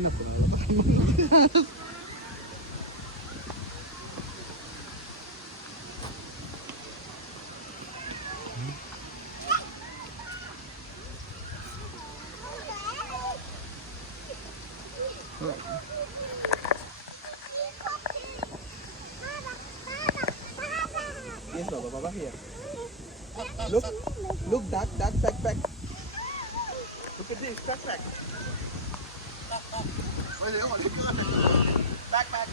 Yes, Baba. Baba here. Look, look that backpack. Look at this backpack. Backpack.